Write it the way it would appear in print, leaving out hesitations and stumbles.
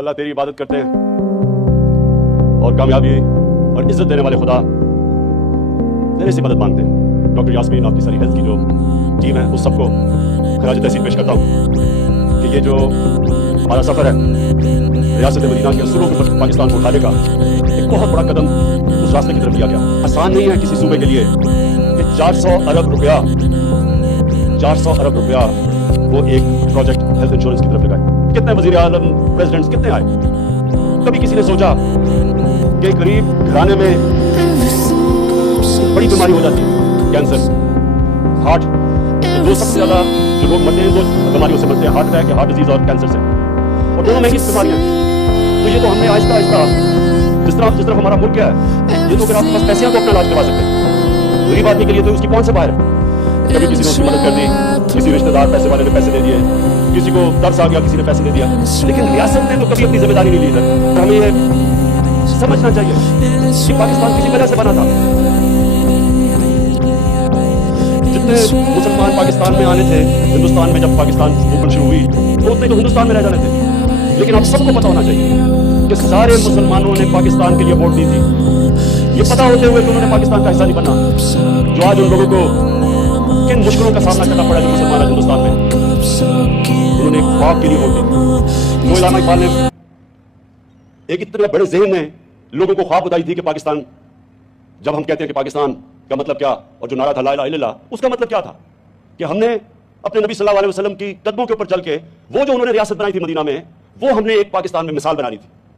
अल्लाह तेरी इबादत करते हैं और कामयाबी और इज्जत देने वाले खुदा तेरे से मदद मांगते हैं। डॉक्टर यास्मीन आपकी सारी हेल्थ की जो टीम है उस सबको खराज तहसीन पेश करता हूँ कि ये जो हमारा सफ़र है रियासत मदीना के असूलों पर पाकिस्तान को उठाने का एक बहुत बड़ा कदम उस रास्ते की तरफ लिया गया। आसान नहीं है किसी सूबे के लिए कि 400 अरब रुपया वो एक प्रोजेक्ट हेल्थ इंश्योरेंस की तरफ लगाए। कितने वजीर आलम प्रेसिडेंट्स कितने आए, कभी किसी ने सोचा कि गरीब घराने में बड़ी बीमारी हो जाती है, कैंसर, हार्ट, दो सबसे ज्यादा जो लोग मरते हैं दो बीमारियों से मरते हैं, हार्ट अटैक, हार्ट डिजीज और कैंसर से, और दोनों महंगी बीमारियां। तो ये तो हमने आहिस्ता आहिस्ता जिस तरफ हमारा मुल्क है, ये तो अगर आपके पास पैसे हैं तो अपना इलाज करवा सकते हैं। गरीब आदमी के लिए तो उसकी कौन से बाहर है। कभी किसी ने उसकी मदद कर दी, किसी रिश्तेदार पैसे वाले ने पैसे दे दिए, किसी को दर्द आ गया किसी ने पैसे दे दिया, लेकिन रियासत ने तो कभी अपनी जिम्मेदारी नहीं ली है। हमें ये समझना चाहिए कि पाकिस्तान किसी वजह से बना था। जितने मुसलमान पाकिस्तान में आने थे, हिंदुस्तान में जब पाकिस्तान मूवमेंट शुरू हुई तो उतने तो हिंदुस्तान में रह जाने थे, लेकिन आप सबको पता होना चाहिए कि सारे मुसलमानों ने पाकिस्तान के लिए वोट दी थी। ये पता होते हुए कि उन्होंने पाकिस्तान का हिस्सा नहीं बना। जो आज उन लोगों को किन मुश्किलों का सामना करना पड़ा जो मुसलमान हिंदुस्तान में, उन्होंने एक ख्वाब के लिए वोट दी। तो इलामा इकबाल ने एक इतने बड़े ज़हन में लोगों को ख्वाब बताई थी कि पाकिस्तान, जब हम कहते हैं कि पाकिस्तान का मतलब क्या, और जो नारा था ला इलाहा इल्लल्लाह, उसका मतलब क्या था कि हमने अपने नबी सल्लल्लाहु अलैहि वसल्लम की कदमों के ऊपर चल के वो जो उन्होंने रियासत बनाई थी मदीना में, वो हमने एक पाकिस्तान में मिसाल बनानी थी।